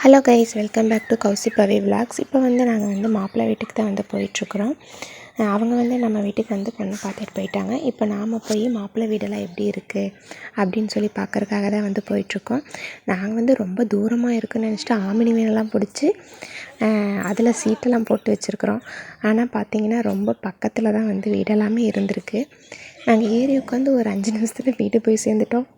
Hello guys, welcome back to Kousi Pavi vlogs. இப்போ நாங்கள் மாப்பிள்ளை வீட்டுக்கு தான் போயிட்டுருக்குறோம். அவங்க நம்ம வீட்டுக்கு பொண்ணு பார்த்துட்டு போயிட்டாங்க. இப்போ நாம் போய் மாப்பிள்ளை வீடெல்லாம் எப்படி இருக்குது அப்படின்னு சொல்லி பார்க்குறதுக்காக தான் போயிட்டுருக்கோம். நாங்கள் ரொம்ப தூரமாக இருக்குன்னு நினச்சிட்டு ஆமினி வேனெல்லாம் பிடிச்சி அதில் சீட்டெல்லாம் போட்டு வச்சுருக்குறோம். ஆனால் பார்த்திங்கன்னா ரொம்ப பக்கத்தில் தான் வீடெல்லாமே இருந்திருக்கு. நாங்கள் ஏறி உட்காந்து ஒரு 5 நிமிஷத்தில் வீடு போய் சேர்ந்துட்டோம்.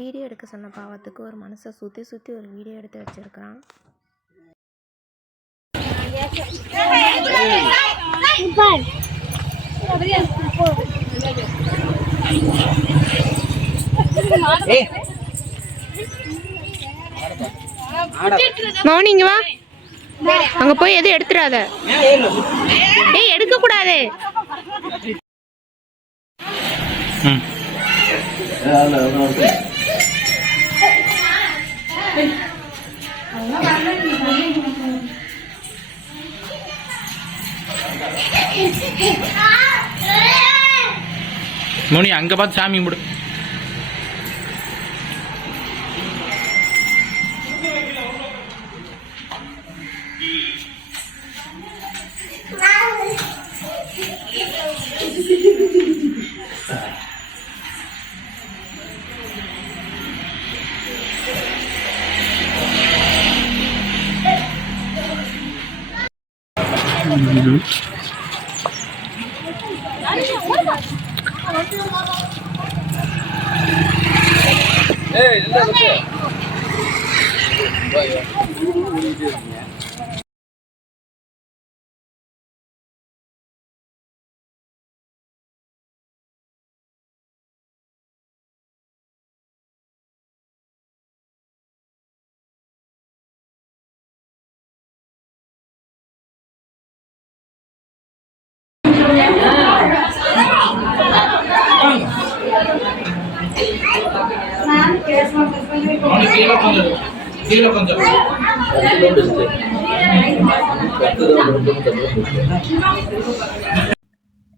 வீடியோ எடுக்க சொன்ன பாவத்துக்கு ஒரு மனுஷன் சுற்றி ஒரு வீடியோ எடுத்து வச்சிருக்கான். மௌனிங்க வா, அங்க போய் எதுவும் எடுத்துடாத. ஏய், எடுக்க கூடாது. மோனி அங்க பார்த்து சாமி கும்பிடு.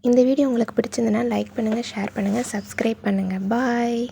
இந்த வீடியோ உங்களுக்கு பிடிச்சிருந்தனா லைக் பண்ணுங்கள், ஷேர் பண்ணுங்கள், சப்ஸ்கிரைப் பண்ணுங்கள். பாய்.